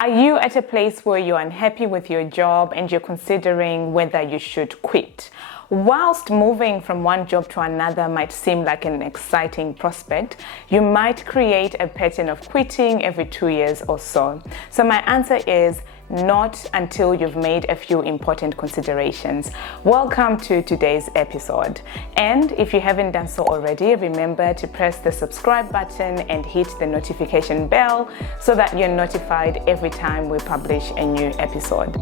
Are you at a place where you're unhappy with your job and you're considering whether you should quit? Whilst moving from one job to another might seem like an exciting prospect, you might create a pattern of quitting every 2 years or so. So my answer is not until you've made a few important considerations. Welcome to today's episode. And if you haven't done so already, remember to press the subscribe button and hit the notification bell so that you're notified every time we publish a new episode.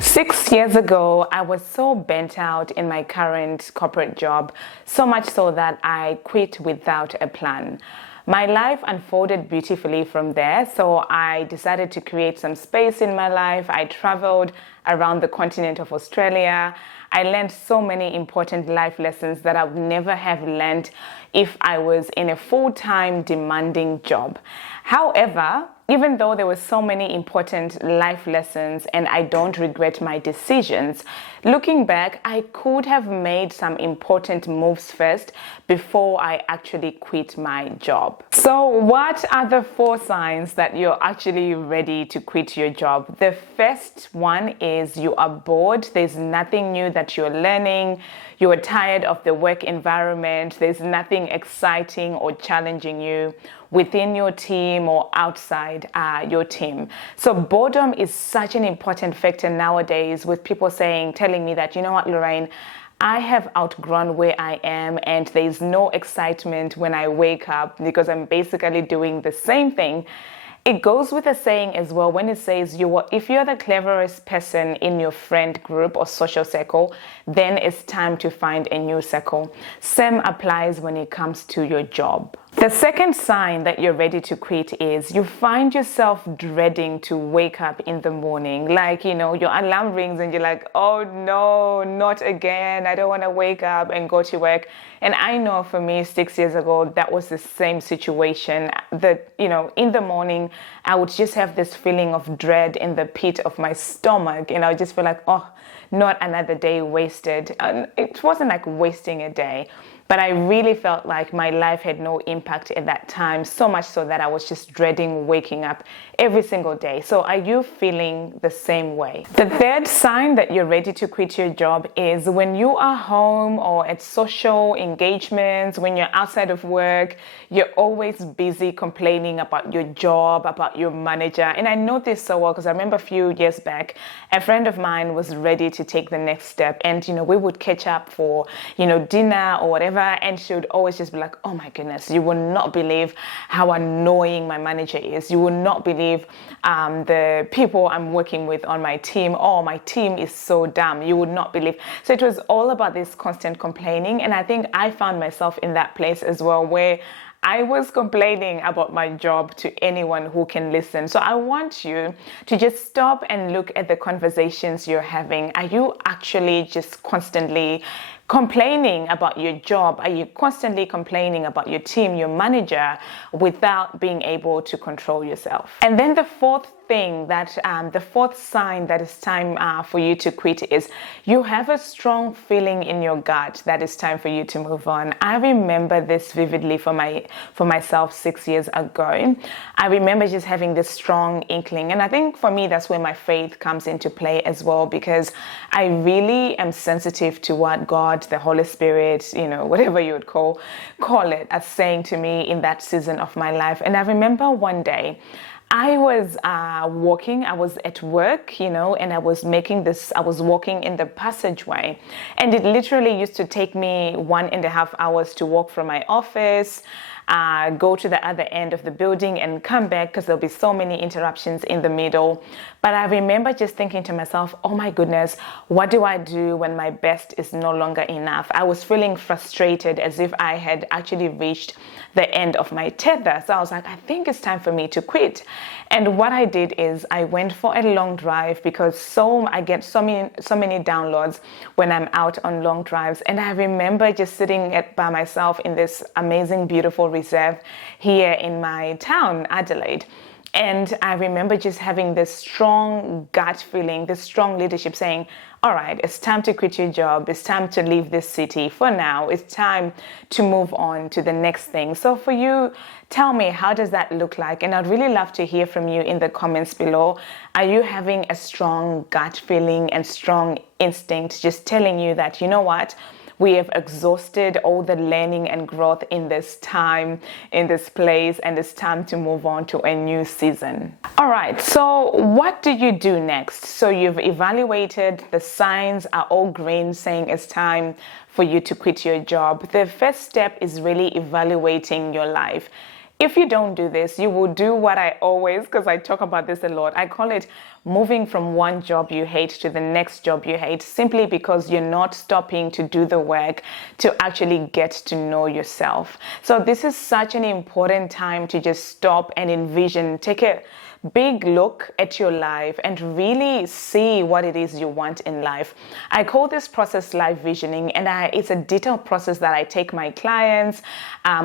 Six years ago, I was so burnt out in my current corporate job, so much so that I quit without a plan. My life unfolded beautifully from there, so I decided to create some space in my life. I traveled around the continent of Australia. I learned so many important life lessons that I would never have learned if I was in a full-time demanding job. However, even though there were so many important life lessons and I don't regret my decisions, looking back, I could have made some important moves first before I actually quit my job. So what are the 4 signs that you're actually ready to quit your job? The first one is you are bored. There's nothing new that you're learning. You are tired of the work environment. There's nothing exciting or challenging you within your team or outside your team. So boredom is such an important factor nowadays, with people telling me that, you know what, Lorraine, I have outgrown where I am and there's no excitement when I wake up because I'm basically doing the same thing. It goes with a saying as well when it says if you're the cleverest person in your friend group or social circle, then it's time to find a new circle. Same applies when it comes to your job. The second sign that you're ready to quit is you find yourself dreading to wake up in the morning. Like, your alarm rings and you're like, oh no, not again. I don't want to wake up and go to work. And I know for me, 6 years ago, that was the same situation that, in the morning, I would just have this feeling of dread in the pit of my stomach. And I would just feel like, oh, not another day wasted. And it wasn't like wasting a day, but I really felt like my life had no impact at that time, so much so that I was just dreading waking up every single day. So are you feeling the same way? The third sign that you're ready to quit your job is when you are home or at social engagements, when you're outside of work, you're always busy complaining about your job, about your manager. And I know this so well because I remember a few years back, a friend of mine was ready to take the next step. And, we would catch up for, dinner or whatever. And she would always just be like, oh my goodness, you will not believe how annoying my manager is. You will not believe the people I'm working with on my team. Oh, my team is so dumb. You would not believe. So it was all about this constant complaining. And I think I found myself in that place as well, where I was complaining about my job to anyone who can listen. So I want you to just stop and look at the conversations you're having. Are you actually just constantly complaining about your job? Are you constantly complaining about your team, your manager, without being able to control yourself? And then the fourth sign that it's time for you to quit is you have a strong feeling in your gut that it's time for you to move on. I remember this vividly for myself 6 years ago. I remember just having this strong inkling, and I think for me that's where my faith comes into play as well, because I really am sensitive to what God, the Holy Spirit, whatever you would call it, as saying to me in that season of my life. And I remember one day I was walking, I was at work, and I was walking in the passageway, and it literally used to take me 1.5 hours to walk from my office, go to the other end of the building and come back because there'll be so many interruptions in the middle. But I remember just thinking to myself, oh my goodness, what do I do when my best is no longer enough? I was feeling frustrated as if I had actually reached the end of my tether. So I was like, I think it's time for me to quit. And what I did is I went for a long drive because I get so many downloads when I'm out on long drives. And I remember just sitting by myself in this amazing, beautiful reserve here in my town, Adelaide. And I remember just having this strong gut feeling, this strong leadership saying, all right, it's time to quit your job. It's time to leave this city for now. It's time to move on to the next thing. So for you, tell me, how does that look like? And I'd really love to hear from you in the comments below. Are you having a strong gut feeling and strong instinct just telling you that, you know what? We have exhausted all the learning and growth in this time, in this place, and it's time to move on to a new season. All right, so what do you do next? So you've evaluated, the signs are all green saying it's time for you to quit your job. The first step is really evaluating your life. If you don't do this, you will do what I always, because I talk about this a lot, I call it moving from one job you hate to the next job you hate, simply because you're not stopping to do the work to actually get to know yourself. So this is such an important time to just stop and envision, take a big look at your life and really see what it is you want in life. I call this process life visioning, and it's a detailed process that I take my clients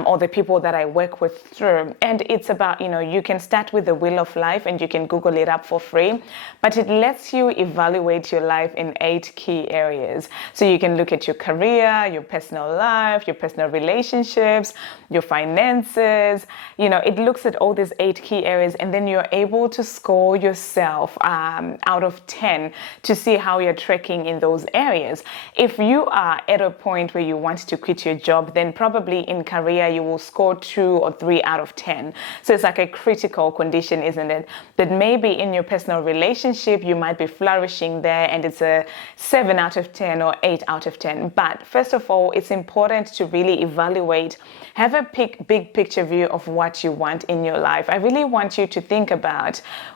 or the people that I work with through. And it's about, you can start with the wheel of life and you can Google it up for free, but it lets you evaluate your life in 8 key areas. So you can look at your career, your personal life, your personal relationships, your finances. It looks at all these 8 key areas, and then you're able to score yourself out of 10 to see how you're tracking in those areas. If you are at a point where you want to quit your job, then probably in career you will score 2 or 3 out of 10. So it's like a critical condition, isn't it? That maybe in your personal relationship you might be flourishing there and it's a 7 out of 10 or 8 out of 10. But first of all, it's important to really evaluate, have a big picture view of what you want in your life. I really want you to think about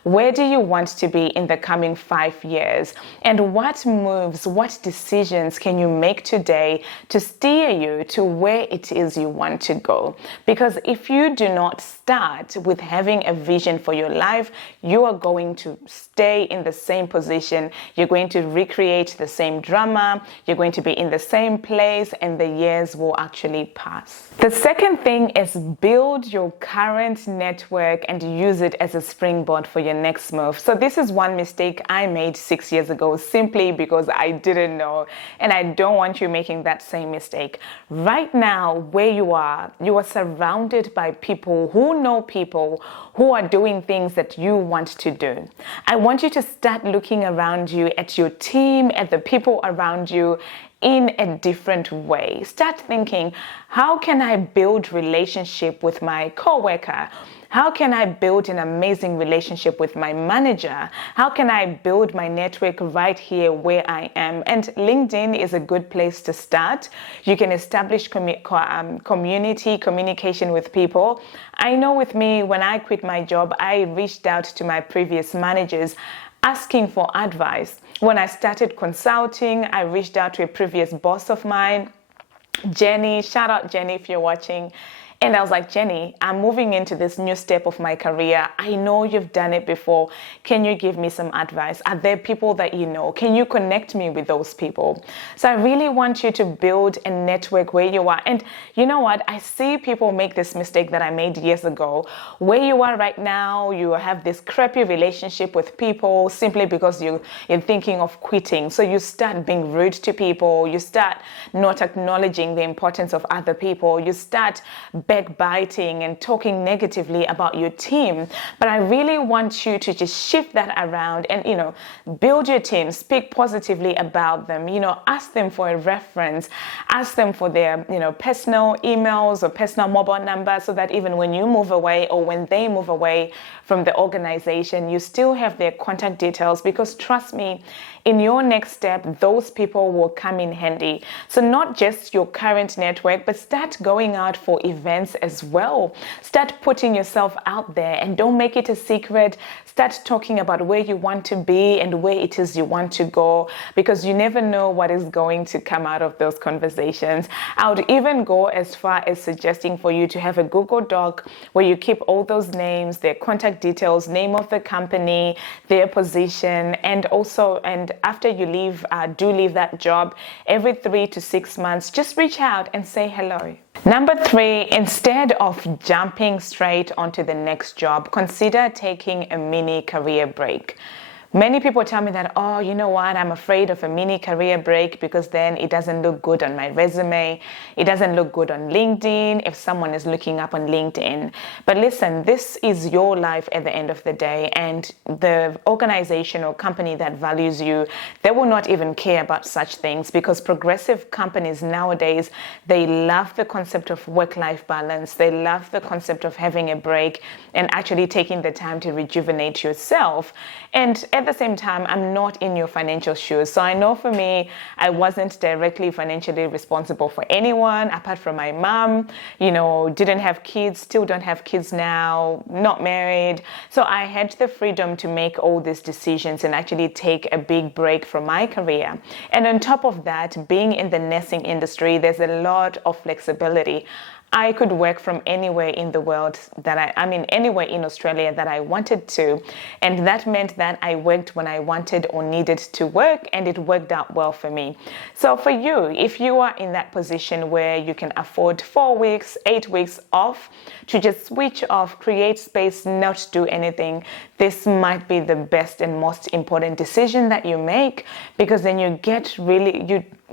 where do you want to be in the coming 5 years, and what moves, what decisions can you make today to steer you to where it is you want to go. Because if you do not start with having a vision for your life, you are going to stay in the same position. You're going to recreate the same drama. You're going to be in the same place, and the years will actually pass. The second thing is build your current network and use it as a springboard for your next move. So this is one mistake I made 6 years ago, simply because I didn't know, and I don't want you making that same mistake. Right now, where you are surrounded by people who are doing things that you want to do. I want you to start looking around you at your team, at the people around you, in a different way. Start thinking, how can I build relationship with my coworker? How can I build an amazing relationship with my manager? How can I build my network right here where I am? And LinkedIn is a good place to start. You can establish community communication with people. I know with me, when I quit my job, I reached out to my previous managers asking for advice. When I started consulting, I reached out to a previous boss of mine, Jenny. Shout out Jenny if you're watching. And I was like, Jenny, I'm moving into this new step of my career. I know you've done it before. Can you give me some advice? Are there people that you know? Can you connect me with those people? So I really want you to build a network where you are. And you know what? I see people make this mistake that I made years ago. Where you are right now, you have this crappy relationship with people simply because you're thinking of quitting. So you start being rude to people. You start not acknowledging the importance of other people. You start backbiting and talking negatively about your team. But I really want you to just shift that around and, build your team, speak positively about them, ask them for a reference, ask them for their, personal emails or personal mobile number, so that even when you move away or when they move away from the organization, you still have their contact details. Because trust me, in your next step, those people will come in handy. So not just your current network, but start going out for events as well. Start putting yourself out there and don't make it a secret. Start talking about where you want to be and where it is you want to go, because you never know what is going to come out of those conversations. I would even go as far as suggesting for you to have a Google Doc where you keep all those names, their contact details, name of the company, their position, and after you leave that job, every 3 to 6 months, just reach out and say hello. Number 3, instead of jumping straight onto the next job, consider taking a mini career break. Many people tell me that, oh, you know what, I'm afraid of a mini career break because then it doesn't look good on my resume. It doesn't look good on LinkedIn if someone is looking up on LinkedIn. But listen, this is your life at the end of the day, and the organization or company that values you, they will not even care about such things, because progressive companies nowadays, they love the concept of work-life balance. They love the concept of having a break and actually taking the time to rejuvenate yourself. And at the same time, I'm not in your financial shoes. So I know for me, I wasn't directly financially responsible for anyone apart from my mom, didn't have kids, still don't have kids now, not married. So I had the freedom to make all these decisions and actually take a big break from my career. And on top of that, being in the nursing industry, there's a lot of flexibility. I could work from anywhere in the world anywhere in Australia that I wanted to. And that meant that I worked when I wanted or needed to work, and it worked out well for me. So for you, if you are in that position where you can afford 4 weeks, 8 weeks off to just switch off, create space, not do anything, this might be the best and most important decision that you make, because then you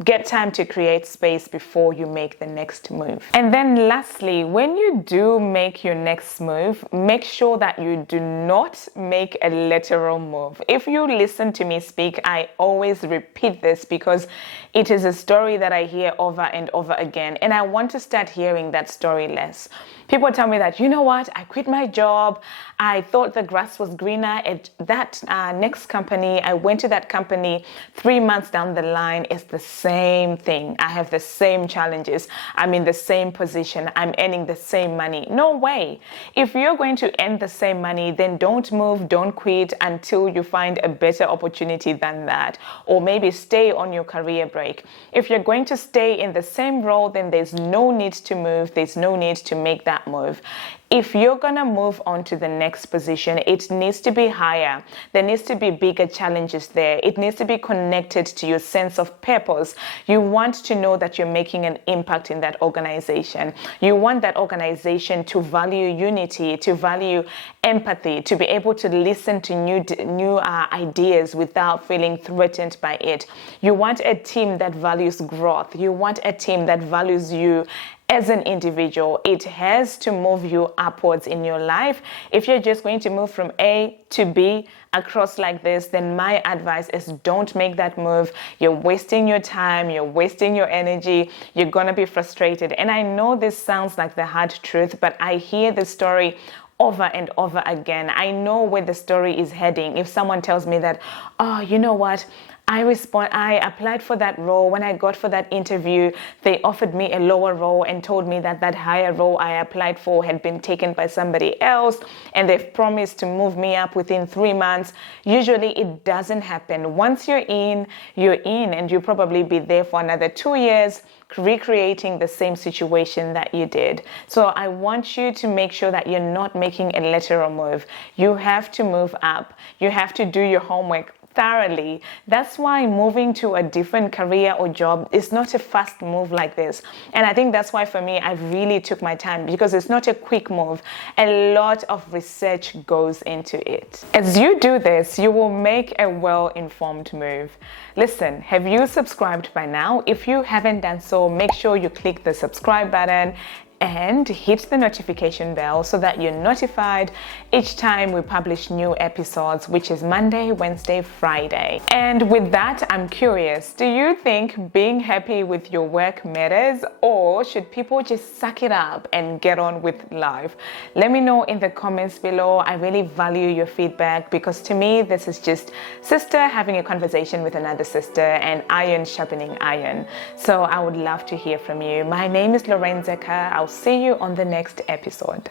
get time to create space before you make the next move. And then lastly, when you do make your next move, make sure that you do not make a lateral move. If you listen to me speak, I always repeat this because it is a story that I hear over and over again, and I want to start hearing that story less. People tell me that, you know what, I quit my job. I thought the grass was greener at that next company. I went to that company 3 months down the line. It's the same thing. I have the same challenges. I'm in the same position. I'm earning the same money. No way. If you're going to earn the same money, then don't move, don't quit until you find a better opportunity than that. Or maybe stay on your career break. If you're going to stay in the same role, then there's no need to move. There's no need to make that move. If you're going to move on to the next position, it needs to be higher. There needs to be bigger challenges there. It needs to be connected to your sense of purpose. You want to know that you're making an impact in that organization. You want that organization to value unity, to value empathy, to be able to listen to new ideas without feeling threatened by it. You want a team that values growth. You want a team that values you as an individual. It has to move you upwards in your life. If you're just going to move from A to B across like this, then my advice is don't make that move. You're wasting your time, you're wasting your energy, you're gonna be frustrated. And I know this sounds like the hard truth, but I hear the story over and over again. I know where the story is heading. If someone tells me that, oh, you know what, I applied for that role. When I got for that interview, they offered me a lower role and told me that that higher role I applied for had been taken by somebody else, and they've promised to move me up within 3 months. Usually it doesn't happen. Once you're in, and you'll probably be there for another 2 years, recreating the same situation that you did. So I want you to make sure that you're not making a lateral move. You have to move up. You have to do your homework thoroughly. That's why moving to a different career or job is not a fast move like this. And I think that's why for me, I really took my time, because it's not a quick move. A lot of research goes into it. As you do this, you will make a well-informed move. Listen, have you subscribed by now? If you haven't done so, make sure you click the subscribe button and hit the notification bell so that you're notified each time we publish new episodes, which is Monday, Wednesday, Friday. And with that, I'm curious, do you think being happy with your work matters, or should people just suck it up and get on with life? Let me know in the comments below. I really value your feedback, because to me, this is just sister having a conversation with another sister and iron sharpening iron. So I would love to hear from you. My name is Lorraine Dzeka. I'll see you on the next episode.